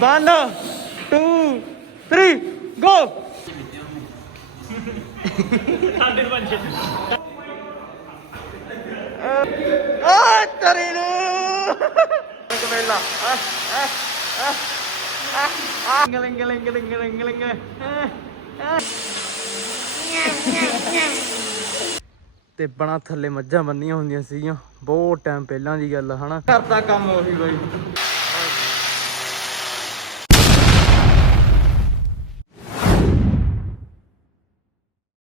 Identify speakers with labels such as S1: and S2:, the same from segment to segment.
S1: 1 2 3 ਗੋ
S2: ਸਾਡੇ ਪੰਜ
S1: ਆ ਤੇਰੀ ਨੂੰ। ਕਮੇਲਾ ਆ ਆ ਆ ਆ ਗਲਿੰਗ ਗਲਿੰਗ ਗਲਿੰਗ ਗਲਿੰਗ ਗਲਿੰਗ ਤੇ ਬਣਾ ਥੱਲੇ ਮੱਝਾਂ ਬੰਨੀਆਂ ਹੁੰਦੀਆਂ ਸੀਗੀਆਂ। ਬਹੁਤ ਟਾਈਮ ਪਹਿਲਾਂ ਦੀ ਗੱਲ ਹਨਾ? ਕਰਦਾ ਕੰਮ ਉਹੀ ਬਾਈ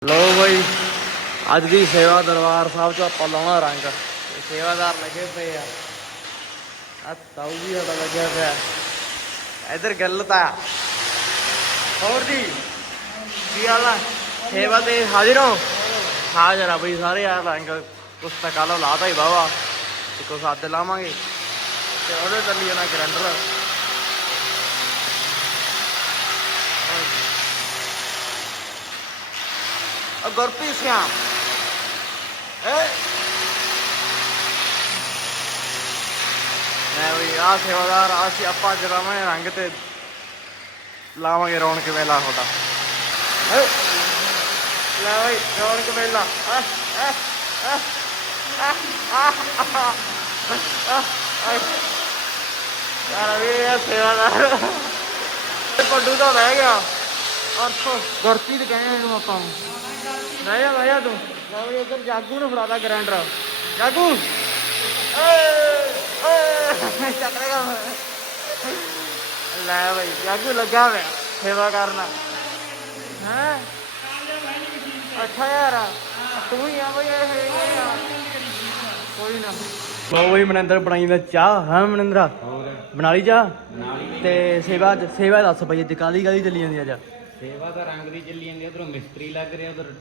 S1: ਲੋ ਬਾਈ ਅੱਜ ਦੀ ਸੇਵਾ ਦਰਬਾਰ ਸਾਹਿਬ ਚ ਆਪਾਂ ਲਾਉਣਾ ਰੰਗ। ਤੇ ਸੇਵਾਦਾਰ ਲੱਗੇ ਪਏ ਆ। ਆ ਤਾਊ ਵੀ ਸਾਡਾ ਲੱਗਿਆ ਪਿਆ। ਇਧਰ ਗੱਲ ਤਾਂ ਹੋਰ ਜੀ, ਕੀ ਹਾਲ ਆ? ਸੇਵਾ ਤੇ ਹਾਜ਼ਰ ਹੋ? ਹਾਜ਼ਰ ਆ ਬਈ ਸਾਰੇ ਆ, ਰੰਗ ਕੁਛ ਤਾਂ ਕੱਲ ਲਾਤਾ ਹੀ ਬਾਵਾ ਤੇ ਕੁਛ ਅੱਜ ਲਾਵਾਂਗੇ। ਤੇ ਉਹਦੇ ਚੱਲੀ ਜਾਣਾ ਗਰੈਂਡਰ ਆ ਗੁਰਪ੍ਰੀਤ ਸਿੰਘ ਏ ਮੈਂ ਵੀ ਆ ਸੇਵਾਦਾਰ, ਆ ਸੀ ਆਪਾਂ ਜਰਾਵਾਂਗੇ ਰੰਗ ਤੇ ਲਾਵਾਂਗੇ ਰੌਣਕ ਮੇਲਾ ਤੁਹਾਡਾ। ਲੈ ਬਈ, ਰੌਣਕ ਮੇਲਾ ਯਾਰ ਵੀ ਇਹ ਸੇਵਾਦਾਰ। ਪੱਡੂ ਤਾਂ ਰਹਿ ਗਿਆ। ਅਰਥ ਗੁਰਪ੍ਰੀਤ ਕਹਿੰਦੇ ਇਹਨੂੰ ਆਪਾਂ ਲੈ ਜਾ ਲੈ ਜਾ ਤੂੰ। ਲੈ ਬਈ ਇੱਧਰ ਜਾਗੂ ਨੂੰ ਫੜਾਦਾ ਗ੍ਰੈਂਡਰ। ਜਾਗੂ। ਏ ਏ ਚੱਕਰੇਗਾ ਲੈ ਬਈ ਜਾਗੂ ਲੱਗਾ ਹੋਇਆ ਸੇਵਾ ਕਰਨਾ। ਹੈ? ਅੱਛਾ ਯਾਰ ਤੂੰ ਹੀ ਆ ਬਈ ਇਹ ਇਹ ਆ। ਕੋਈ ਨਾ। ਲੋ ਬਈ ਮਨਿੰਦਰ ਬਣਾਈ ਦਾ ਚਾਹ। ਹਾਂ ਮਨਿੰਦਰਾ? ਬਣਾ ਲਈ ਚਾਹ? ਤੇ ਸੇਵਾ ਸੇਵਾ ਦੱਸ ਬਈ ਅੱਜ ਕਾਲੀ ਕਾਲੀ ਚੱਲੀ ਜਾਂਦੀ ਅੱਜ?
S3: ਸੇਵਾ ਦਾ ਰੰਗ ਦੀ ਚੱਲੀ ਜਾਂਦੀ ਉਧਰੋਂ ਮਿਸਤਰੀ ਲੱਗ ਰਿਹਾ ਉਧਰ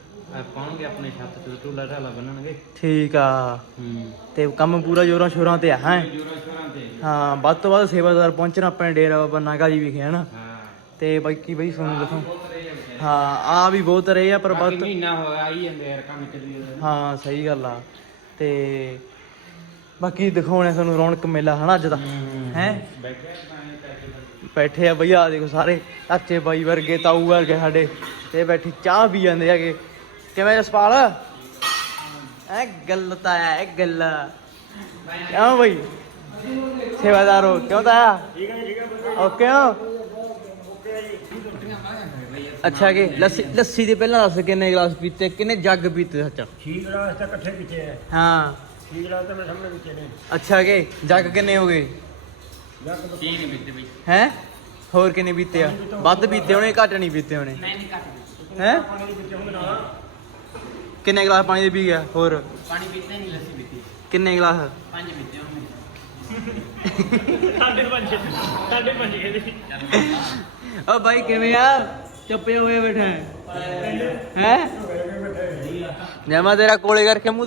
S3: ਪਾਉਣਗੇ ਆਪਣੇ ਛੱਤ ਤੇ ਟੂਲਾ ਢਾਲਾ ਬੰਨਣਗੇ।
S1: ਠੀਕ ਆ।
S3: ਹੂੰ।
S1: ਤੇ ਕੰਮ ਪੂਰਾ ਜੋਰਾਂ ਸ਼ੋਰਾਂ ਤੇ ਆ ਹੈ?
S3: ਜੋਰਾਂ ਸ਼ੋਰਾਂ ਤੇ।
S1: ਹਾਂ ਵੱਧ ਤੋਂ ਵੱਧ ਸੇਵਾਦਾਰ ਪਹੁੰਚਣਾ ਆਪਣੇ ਡੇਰਾ ਬਾਬਾ ਨਾਗਾ ਜੀ ਵਿਖੇ ਹਨਾ?
S3: ਹਾਂ।
S1: ਤੇ ਬਾਕੀ ਬਈ ਤੁਹਾਨੂੰ ਦੱਸੋ। ਹਾਂ ਆ ਵੀ ਬਹੁਤ ਰਹੇ ਆ ਪਰ
S3: ਬਾਕੀ ਮਹੀਨਾ ਹੋਇਆ ਆਈ ਜਾਂਦੇ ਯਾਰ ਕੰਮ ਚੱਲੀ
S1: ਹਾਂ ਸਹੀ ਗੱਲ ਆ। ਤੇ ਬਾਕੀ ਦਿਖਾਉਣੇ ਤੁਹਾਨੂੰ ਰੌਣਕ ਮੇਲਾ ਹਨਾ ਅੱਜ ਦਾ? ਹੈ
S3: ਬੈਠੇ
S1: ਬੈਠੇ ਆ ਬਈ ਆ ਦੇਖੋ ਸਾਰੇ ਚਾਚੇ ਬਾਈ ਵਰਗੇ ਤਾਊ ਵਰਗੇ ਸਾਡੇ। ਤੇ ਬੈਠੀ ਚਾਹ ਪੀ ਜਾਂਦੇ ਹੈਗੇ। ਕਿਵੇਂ ਜਸਪਾਲ? ਐ ਗੱਲ ਤਾਂ ਐ ਗੱਲ। ਕਿਉਂ ਬਈ? ਸੇਵਾਦਾਰੋ ਕਿਉਂ ਤਾਇਆ ਠੀਕ ਹੈ ਠੀਕ ਹੈ ਓਕੇ ਹੋ ਅੱਛਾ ਕਿ ਲੱਸੀ ਲੱਸੀ ਦੇ ਪਹਿਲਾਂ ਦੱਸ ਕਿੰਨੇ ਗਲਾਸ ਪੀਤੇ ਕਿੰਨੇ ਜੱਗ ਪੀਤੇ ਸੱਚ?
S2: ਠੀਕ ਰਾਸ ਤਾਂ ਇਕੱਠੇ ਕੀਤੇ ਹੈ
S1: ਹਾਂ।
S2: ਠੀਕ ਰਾਸ ਤਾਂ ਮੈਂ ਸਾਹਮਣੇ ਕੀਤੇ ਨੇ।
S1: ਅੱਛਾ ਕਿ ਜੱਗ ਕਿੰਨੇ ਹੋ ਗਏ?
S3: ਨਹੀਂ ਬਈ।
S1: ਹੈ? ਹੋਰ ਕਿੰਨੇ ਪੀਤੇ ਆ? ਵੱਧ ਪੀਤੇ ਹੋਣੇ ਘੱਟ ਨਹੀਂ ਪੀਤੇ ਹੋਣੇ?
S3: ਨਹੀਂ ਨਹੀਂ ਘੱਟ
S1: ਹੈ? ਕਿੰਨੇ ਗਲਾਸ ਪਾਣੀ ਦੇ ਪੀ ਗਿਆ? ਹੋਰ?
S3: ਪਾਣੀ ਪੀਤੇ ਨਹੀਂ ਲੱਸੀ ਪੀਤੀ।
S1: ਕਿੰਨੇ ਗਲਾਸ?
S3: ਪੰਜ ਪੀਤੇ ਉਹਨੇ
S2: ਸਾਡੇ ਪੰਜ ਸਾਡੇ ਪੰਜ ਕਹਿੰਦੇ।
S1: ਓ ਬਾਈ ਕਿਵੇਂ ਆ? ਚੱਪੇ ਹੋਏ ਬੈਠਾ ਹੈ। ਹੈ? ਜਮਾ ਤੇਰਾ ਕੋਲੇ ਕਰਕੇ ਮੂੰਹ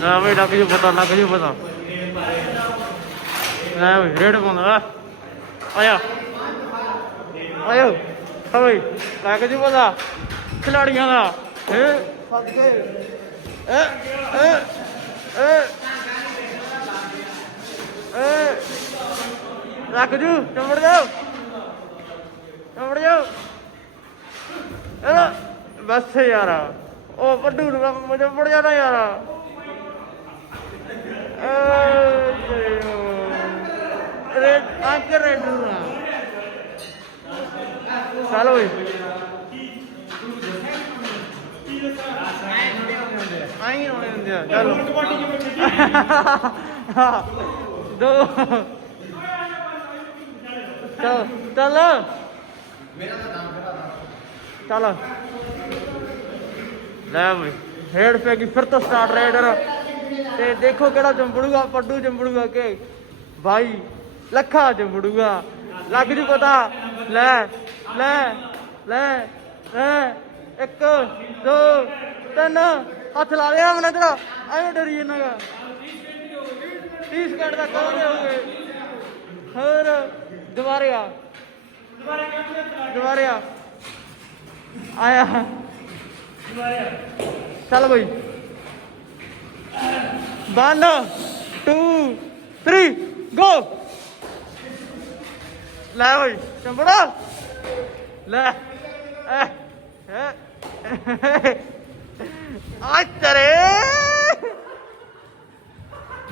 S1: ਨਾ ਬਈ ਲੱਗ ਜੂ ਪਤਾ ਲੱਗ ਜੂ ਪਤਾ। ਨਾ ਬਈ ਰੇਡ ਪਾਉਂਦਾ ਆ। ਆਇਆ। ਆਇਓ ਹਾਂ ਬਈ ਲੱਗ ਜੂ ਪਤਾ। ਖਿਲਾੜੀਆਂ ਦਾ। ਏ ਫੱਦ ਗਏ ਏ ਏ ਏ ਏ ਲੱਗ ਜੂ। ਚੰਬੜ ਜਾਓ ਚੰਬੜ ਜਾਓ ਬਸ ਯਾਰ। ਉਹ ਵੱਡੂ ਨੂੰ ਮੈਂ ਚੰਬੜ ਜਾਣਾ ਯਾਰ। ਰੇਡ ਅੰਕ ਰੇਡ ਨਾ ਚੱਲ ਓਏ। ਆਈ ਹੋਣੇ ਹੁੰਦੇ ਆ ਚੱਲ। ਦੋ। ਚੱਲ ਚੱਲ। ਮੇਰਾ ਤਾਂ ਨਾਮ ਚੱਲ। ਲੈ ਬਈ ਰੇਡ ਪੈ ਗਈ, ਫਿਰ ਤੋਂ ਸਟਾਰਟ ਰੇਡਰ ਤੇ ਦੇਖੋ ਕਿਹੜਾ ਜੰਬੜੂਗਾ ਪੱਡੂ ਜੰਬੜੂਗਾ ਕਿ ਭਾਈ ਲੱਖਾ ਜੰਬੜੂਗਾ ਲੱਗ ਜੂ ਪਤਾ। ਲੈ ਲੈ ਲੈ ਲੈ। ਇੱਕ, ਦੋ, ਤਿੰਨ। ਹੱਥ ਲਾ ਲਿਆ ਮਨ ਤੇਰਾ ਐਵੇਂ ਡਰੀ ਇਹਨਾਂ ਦਾ 30 ਸਕਿੰਟ ਤੱਕ ਹੋ ਗਏ। ਹੋਰ, ਦੁਬਾਰੇ ਆ। ਦੁਬਾਰੇ ਆ। ਆਇਆ। ਚੱਲ ਬਈ। 1 2 3 ਗੋ ਲੈ ਬਈ, ਚੰਬੜਾ। ਲੈ। ਐ ਐ ਆ ਤਰੇ।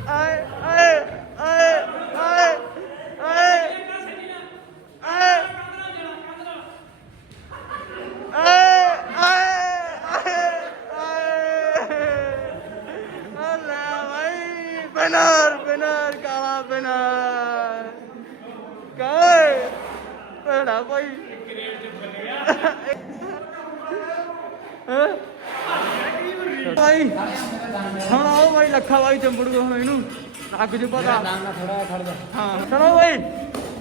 S1: ਆਏ ਆਏ ਆਏ ਆਏ ਆਏ ਆਏ ਆਏ ਅੱਲਾ ਭਾਈ ਬਨਰ ਬਨਰ ਕਾਲਾ ਬਨਰ ਕਾਏ ਬੜਾ ਭਾਈ? ਭਾਈ ਹੁਣ ਆਓ ਭਾਈ ਲੱਖਾ ਭਾਈ ਚੰਬੜੂਗਾ ਹੁਣ ਇਹਨੂੰ ਲੱਗ ਜੂ ਪਤਾ ਹਾਂ ਚਲੋ ਭਾਈ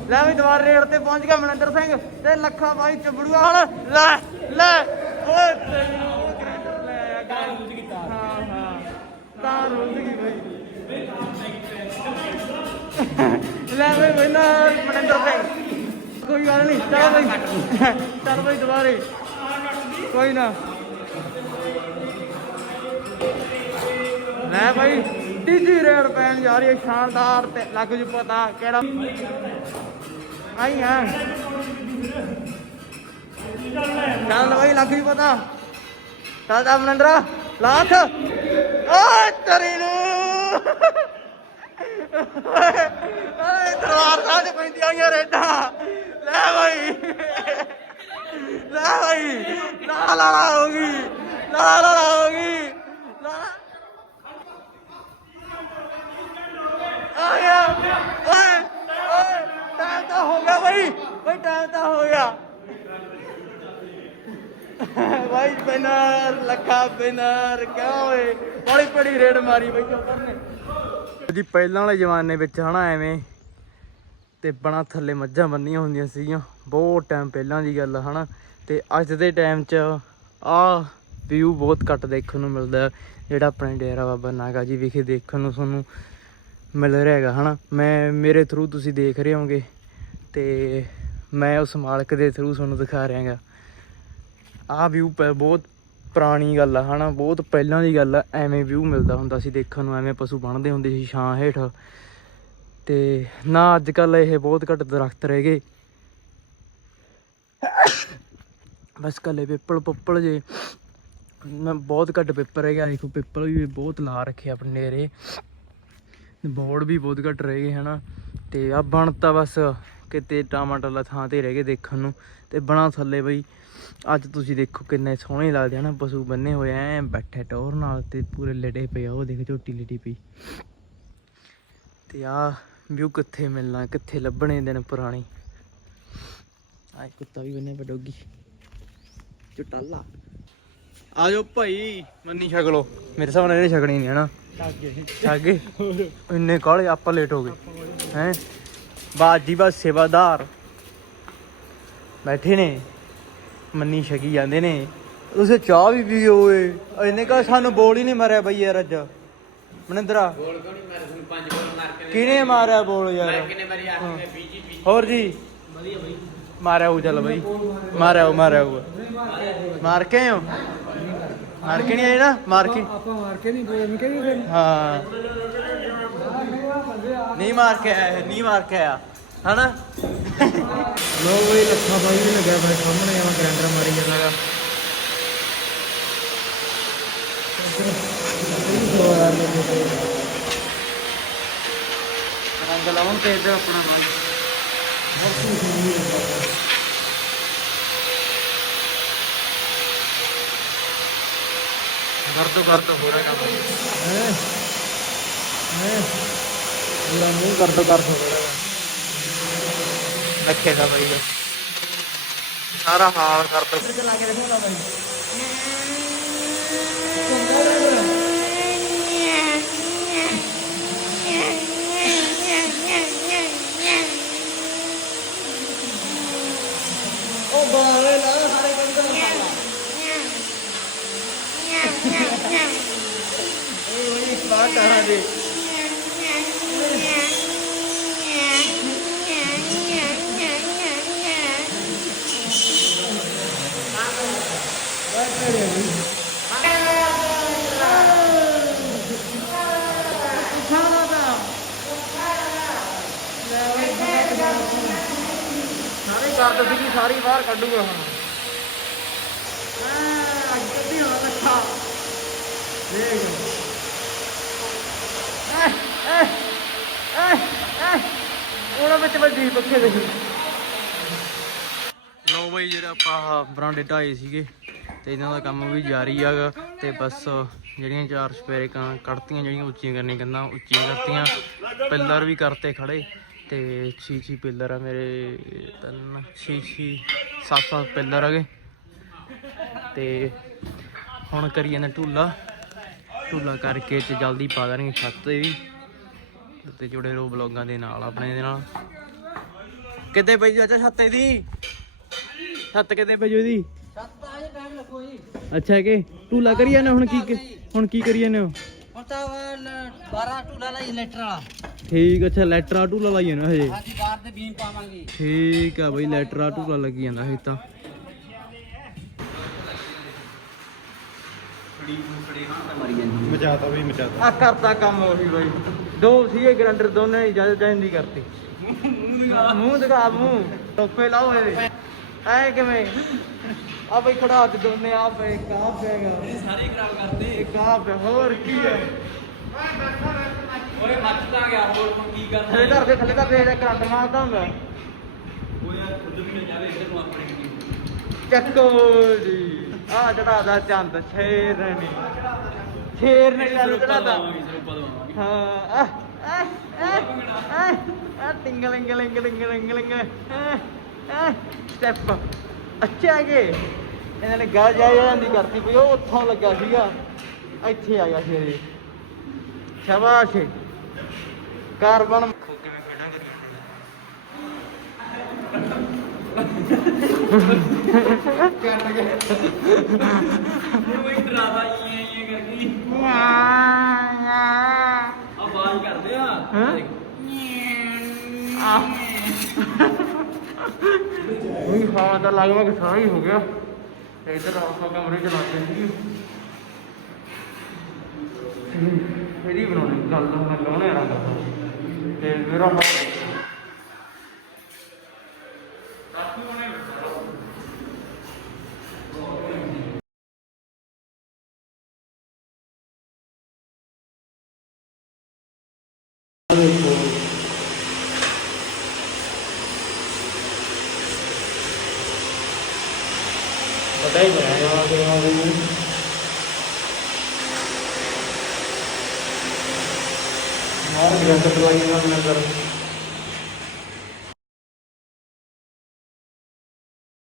S1: ਲੈ ਵੀ ਦੁਬਾਰ ਰੇਡ ਤੇ ਪਹੁੰਚ ਗਿਆ ਮਨਿੰਦਰ ਸਿੰਘ ਤੇ ਲੱਖਾ ਭਾਈ ਚੰਬੜੂਆ ਹੁਣ ਲੈ ਲੈ ਓਏ ਤੈਨੂੰ ਉਹ ਗ੍ਰੈਂਡਰ ਲੈ ਆ ਹਾਂ ਹਾਂ ਤਾਂ ਰੁੱਝ ਗਈ ਭਾਈ ਲੈ ਭਾਈ ਮੈਨਾਂ ਮਨਿੰਦਰ ਸਿੰਘ ਕੋਈ ਗੱਲ ਨਹੀਂ, ਚਲ ਭਾਈ ਚੱਲ ਭਾਈ ਦੁਬਾਰੇ। ਕੋਈ ਨਾ। ਲੈ ਭਾਈ ਤੀਜੀ ਰੇਡ ਪੈਣ ਜਾ ਰਹੀ ਹੈ, ਸ਼ਾਨਦਾਰ ਤੇ ਲੱਗ ਜੂ ਪਤਾ ਕਿਹੜਾ। ਆਈ ਹਾਂ ਚੱਲ ਬਈ, ਲੱਗ ਜੂ ਪਤਾ। ਚੱਲ ਦਾ ਮਨਿੰਦਰਾ ਲਾਥ ਓਏ, ਤੇਰੀ ਨੂੰ। ਓਏ ਦਰਬਾਰ ਸਾਹਿਬ ਚ ਪੈਂਦੀਆਂ ਆਈਆਂ ਰੇਡਾਂ। ਲੈ ਭਾਈ ਲੈ ਭਾਈ ਲਾ ਲਾ ਲਾ, ਹੋ ਗਈ। ਲਾ ਲਾ ਲਾ, ਹੋ ਗਈ। ਲਾ। ਆ ਗਿਆ। ਓਏ ਓਏ, ਟਾਈਮ ਤਾਂ ਹੋ ਗਿਆ ਭਾਈ ਭਾਈ ਟਾਈਮ ਤਾਂ ਹੋ ਗਿਆ। ਭਾਈ ਬਿਨਰ, ਲੱਖਾ ਬਿਨਰ, ਕਿਉਂ ਓਏ? ਬੜੀ ਬੜੀ ਰੇਡ ਮਾਰੀ ਬਈ ਚੋਪਰ ਨੇ। ਜੀ, ਪਹਿਲਾਂ ਵਾਲੇ ਜ਼ਮਾਨੇ ਵਿੱਚ ਹਨਾ ਐਵੇਂ ਤੇ ਬਣਾ ਥੱਲੇ ਮੱਝਾਂ ਬੰਨੀਆਂ ਹੁੰਦੀਆਂ ਸੀਗੀਆਂ। ਬਹੁਤ ਟਾਈਮ ਪਹਿਲਾਂ ਦੀ ਗੱਲ ਆ ਹਨਾ। ਤੇ ਅੱਜ ਦੇ ਟਾਈਮ 'ਚ ਆ ਵਿਊ ਬਹੁਤ ਘੱਟ ਦੇਖਣ ਨੂੰ ਮਿਲਦਾ ਜਿਹੜਾ ਆਪਣੇ ਡੇਰਾ ਬਾਬਾ ਨਾਗਾ ਜੀ ਵਿਖੇ ਦੇਖਣ ਨੂੰ ਤੁਹਾਨੂੰ ਮਿਲ ਰਿਹਾ ਹੈਗਾ ਹਨਾ। ਮੈਂ, ਮੇਰੇ ਥਰੂ ਤੁਸੀਂ ਦੇਖ ਰਹੇ ਹੋਗੇ ਤੇ ਮੈਂ ਉਸ ਮਾਲਕ ਦੇ ਥਰੂ ਤੁਹਾਨੂੰ ਦਿਖਾ ਰਿਹਾ ਹੈਗਾ। ਆਹ ਵਿਊ ਬਹੁਤ ਪੁਰਾਣੀ ਗੱਲ ਆ, ਹਨਾ, ਬਹੁਤ ਪਹਿਲਾਂ ਦੀ ਗੱਲ ਆ, ਐਵੇਂ ਵਿਊ ਮਿਲਦਾ ਹੁੰਦਾ ਸੀ ਦੇਖਣ ਨੂੰ, ਐਵੇਂ ਪਸ਼ੂ ਬਣਦੇ ਹੁੰਦੇ ਸੀ ਛਾਂ ਹੇਠ। ਤੇ ਨਾ ਅੱਜ ਕੱਲ ਇਹ ਬਹੁਤ ਘੱਟ ਦਰਖਤ ਰਹਿ ਗਏ। ਬਸ ਕੱਲੇ ਪਿੱਪਲ ਪੱਪਲ ਜੇ। ਮੈਂ ਬਹੁਤ ਘੱਟ ਪੇਪਰ ਰਹਿ ਗਿਆ ਦੇਖੋ ਪਿੱਪਲ ਵੀ ਬਹੁਤ ਲਾ ਰੱਖੇ ਆਪਣੇ ਨੇਰੇ। ਬੋਰਡ ਵੀ ਬਹੁਤ ਘੱਟ ਰਹਿ ਗਏ, ਹਨਾ। ਤੇ ਆ ਬਣ ਤਾਂ ਬਸ ਕਿਤੇ ਟਮਾਟਰ ਥਾਂ ਤੇ ਰਹਿ ਗਏ ਦੇਖਣ ਨੂੰ। ਤੇ ਬਣਾ ਥੱਲੇ ਬਈ। ਅੱਜ ਤੁਸੀਂ ਦੇਖੋ ਕਿੰਨੇ ਸੋਹਣੇ ਲੱਗਦੇ ਹਨਾ ਪਸ਼ੂ ਬੰਨੇ ਹੋਏ ਐ ਬੈਠੇ ਟੌਰ ਨਾਲ ਤੇ ਪੂਰੇ ਲੜੇ ਪਏ ਆ ਉਹ ਦੇਖ ਝੋਟੀ ਲੜੀ ਪਈ। ਤੇ ਆ ਵਿਊ ਕਿੱਥੇ ਮਿਲਣਾ ਕਿੱਥੇ ਲੱਭਣੇ ਦਿਨ ਪੁਰਾਣੇ। ਆਏ ਕੁੱਤਾ ਵੀ ਬੰਨੇ ਬਡੋਗੀ ਚਟਾਲਾ। ਆ ਜਾਓ ਭਾਈ ਮੰਨੀ ਛਕ ਲੋ ਮੇਰੇ ਨਾਲ ਇਹਨੇ ਛਕਣੀ ਨਹੀਂ ਹਨਾ? ਛਾਗੇ ਇੰਨੇ ਕਾਲੇ ਆਪਾਂ ਲੇਟ ਹੋ ਗਏ। ਹੈ? ਬਾਜੀ ਬਸ ਸੇਵਾਦਾਰ। ਬੈਠੇ ਨੇ। ਮੰਨੀ ਛਕੀ ਜਾਂਦੇ ਨੇ। ਤੁਸੀਂ ਚਾਹ ਵੀ ਪੀ ਓਏ। ਇਹਨੇ ਕਹਾ ਸਾਨੂੰ ਬੋਲ ਹੀ ਨਹੀਂ ਮਾਰਿਆ ਬਈ ਯਾਰ ਅੱਜ। ਮਨਿੰਦਰਾ।
S3: ਬੋਲ ਕਿਉਂ ਨਹੀਂ ਮਾਰੇ ਤੁਹਾਨੂੰ ਪੰਜ ਬੋਲ ਮਾਰ ਕੇ
S1: ਕਿਹਨੇ ਮਾਰਿਆ ਬੋਲ ਯਾਰ?
S3: ਕਿੰਨੇ ਵਾਰੀ ਆ ਕੇ ਬੀਜੀ ਬੀਜੀ।
S1: ਹੋਰ ਜੀ।
S2: ਵਧੀਆ ਬਈ।
S1: ਮਾਰਿਆ ਉਹ ਚੱਲ ਬਈ। ਮਾਰਿਆ ਉਹ ਮਾਰਿਆ ਉਹ ਮਾਰ ਕੇ ਹੋ? ਮਾਰ ਕੇ ਨਹੀਂ ਆਏ ਨਾ? ਮਾਰ ਕੇ।
S2: ਆਪਾਂ ਮਾਰ ਕੇ ਨਹੀਂ ਗਏ ਮੈਂ ਕਹਿੰਦੀ
S1: ਹਾਂ। ਨਹੀਂ ਮਾਰ ਕੇ ਆਇਆ ਨਹੀਂ ਮਾਰ ਕੇ ਆਇਆ। ਹਨਾ?
S2: ਲੋ ਬਈ ਲੱਖਾ ਬਾਈ ਵੀ ਲੱਗਿਆ ਆਪਣੇ ਸਾਹਮਣੇ ਆ ਗ੍ਰੈਂਡਰ ਮਾਰੀ ਜਾਂਦਾ ਗਾ।
S1: ਰੰਗ ਲਾਉਣ ਤੇ ਇੱਧਰ ਆਪਣਾ ਦੋ ਕਰ ਦੋ ਹੋ ਰਿਹਾ ਕੰਮ
S2: ਹੈ? ਹੈ? ਪੂਰਾ ਮੂੰਹ ਕਰ ਦੋ ਕਰ ਦੋ।
S1: ਰੱਖੇ ਦਾ ਬਾਈ। ਸਾਰਾ ਹਾਲ ਕਰਦਾ
S2: ਚਲਾ ਕੇ ਦਿਖਾਉਣਾ ਬਾਈ।
S1: ਉਹ ਬਾਰੇ ਨਾ ਸਾਰੇ ਕੰਦਰ ਇਹ ਹੋਈ ਬਾਤ ਆ ਰਹੀ ਕਰਦ ਸੀਗੀ ਸਾਰੀ ਬਾਹਰ ਕੱਢੂਗਾ ਹੁਣ। ਆ ਅੱਗੇ ਹੋਣਾ ਲੱਖਾ ਦੇਖ ਉਹਨਾਂ ਵਿੱਚ ਵੱਜੀ ਪੱਖੇ ਦੇ। ਲੋ ਬਈ ਜਿਹੜਾ ਆਪਾਂ ਬਰਾਂਡੇ ਢਾਏ ਸੀਗੇ ਤੇ ਇਹਨਾਂ ਦਾ ਕੰਮ ਵੀ ਜਾਰੀ ਹੈਗਾ ਤੇ ਬਸ ਜਿਹੜੀਆਂ ਚਾਰ ਸਪੇਰੇ ਕਾਂ ਕੱਢਤੀਆਂ ਜਿਹੜੀਆਂ ਉੱਚੀਆਂ ਕਰਨੀਆਂ ਕੰਨਾਂ ਉੱਚੀਆਂ ਕਰਤੀਆਂ ਪਿੱਲਰ ਵੀ ਕਰਤੇ ਖੜੇ। ਤੇ ਛੀ ਛੀ ਪਿੱਲਰ ਆ ਮੇਰੇ, ਤਿੰਨ, ਛੀ ਛੀ, ਸੱਤ ਸੱਤ ਪਿੱਲਰ ਹੈਗੇ। ਤੇ ਹੁਣ ਕਰੀ ਜਾਂਦੇ ਢੂਲਾ। ਢੂਲਾ ਕਰਕੇ ਤੇ ਜਲਦੀ ਪਾ ਦੇਣਗੇ ਛੱਤ ਤੇ ਵੀ। ਤੇ ਜੁੜੇ ਰਹੋ ਬਲੌਗਾਂ ਦੇ ਨਾਲ, ਆਪਣੇ ਦੇ ਨਾਲ। ਕਿੱਥੇ ਪਈ ਜੀ ਛੱਤ ਇਹਦੀ? ਛੱਤ ਕਿੱਥੇ ਪਈ ਜੀ ਇਹਦੀ
S2: ਸੱਤ ਟਾਈਮ ਲੱਗੋ ਜੀ
S1: ਅੱਛਾ ਕਿ ਢੂਲਾ ਕਰੀ ਜਾਂਦੇ ਹੁਣ ਕੀ ਹੁਣ ਕੀ ਕਰੀ ਜਾਂਦੇ ਹੋ?
S2: ਹੁਣ ਤਾਂ 12 ਟੂਲਾ ਲਈ, ਲੈਟਰ ਵਾਲਾ।
S1: ਠੀਕ ਅੱਛਾ ਲੈਟਰਾ ਢੂਲਾ ਲਾਈ ਜਾਂਦਾ ਹਜੇ
S2: ਹਾਂਜੀ ਬਾਹਰ ਤੇ ਬੀਮ ਪਾਵਾਂਗੇ।
S1: ਠੀਕ ਆ ਬਈ ਲੈਟਰਾ ਢੂਲਾ ਲੱਗੀ ਜਾਂਦਾ ਇਹ ਤਾਂ
S2: ਮਚਾਤਾ ਵੀ ਮਚਾਤਾ
S1: ਆ ਕਰਤਾ ਕੰਮ ਉਹੀ ਬਈ ਦੋ ਸੀਗੇ ਗਰੰਡਰ ਦੋਨੇ ਹੀ ਜਦ ਜਾਂਦੀ ਕਰਤੀ ਮੂੰਹ ਦਿਖਾ ਮੂੰਹ ਟੋਪੇ ਲਾਓ ਇਹਦੇ ਐ ਕਿਵੇਂ ਆ ਬਈ ਖੜਾ ਤੇ ਦੋਨੇ ਆ ਪਏ ਕਾ ਪੈਗਾ ਇਹ ਸਾਰੇ ਖਰਾਬ ਕਰਦੇ ਕਾ ਪੈ ਹੋਰ ਕੀ ਹੈ
S3: ਓਏ ਮੱਚਦਾ ਗਿਆ ਹੋਰ ਹੁਣ ਕੀ ਕਰਨਾ?
S1: ਥੱਲੇ ਧਰ ਦੇ ਥੱਲੇ ਧਰ ਦੇ ਕਰੰਟ ਮਾਰਦਾ ਹੁੰਦਾ।
S3: ਓਏ ਯਾਰ ਖੁਦ ਵੀ ਨਾ ਜਾਵੇ ਇੱਧਰ ਨੂੰ ਆਪਣੇ
S1: ਚੱਕੋ ਜੀ। ਆ ਚੜਾਦਾ ਚੰਦ ਸ਼ੇਰਨੀ ਸ਼ੇਰਨੀ ਚੜਾਦਾ ਹਾਂ ਆ ਆ ਆ ਟਿੰਗਲਿੰਗ ਲਿੰਗ ਲਿੰਗ ਲਿੰਗ ਲਿੰਗ ਆ ਸਟੈਪ ਅੱਛਾ ਕਿ ਇਹਨਾਂ ਨੇ ਗਾ ਜਾ ਜਾਂਦੀ ਕਰਤੀ ਕੋਈ ਉਹ ਉੱਥੋਂ ਲੱਗਾ ਸੀਗਾ। ਇੱਥੇ ਆ ਗਿਆ ਸੀ ਇਹ ਸ਼ਾਬਾਸ਼। ਕਾਰਬਨ ਕਿਵੇਂ ਖੇਡਾਂ ਕਰੀ
S3: ਓਏ ਡਰਾਵਾ ਇਹ ਇਹ ਕਰਕੇ ਆਵਾਜ਼ ਕਰਦੇ ਆ
S1: ਆ ਉਹ ਖਾਣਾ ਤਾਂ ਲਗਭਗ ਸਾਰਾ ਹੀ ਹੋ ਗਿਆ। ਤੇ ਇਧਰ ਆਪਾਂ ਕਮਰੇ ਚ ਲਾਤੇ ਸੀ ਫੇਰੀ ਬਣਾਉਣੀ ਗੱਲ ਮੈਂ ਲਾਉਣੇ ਰੰਗ ਤੇ ਮੇਰਾ ਪਤਾ ਹੀ ਬਣਾਇਆ ਕਿ ਉਹ ਮਾਰ ਗਿਆ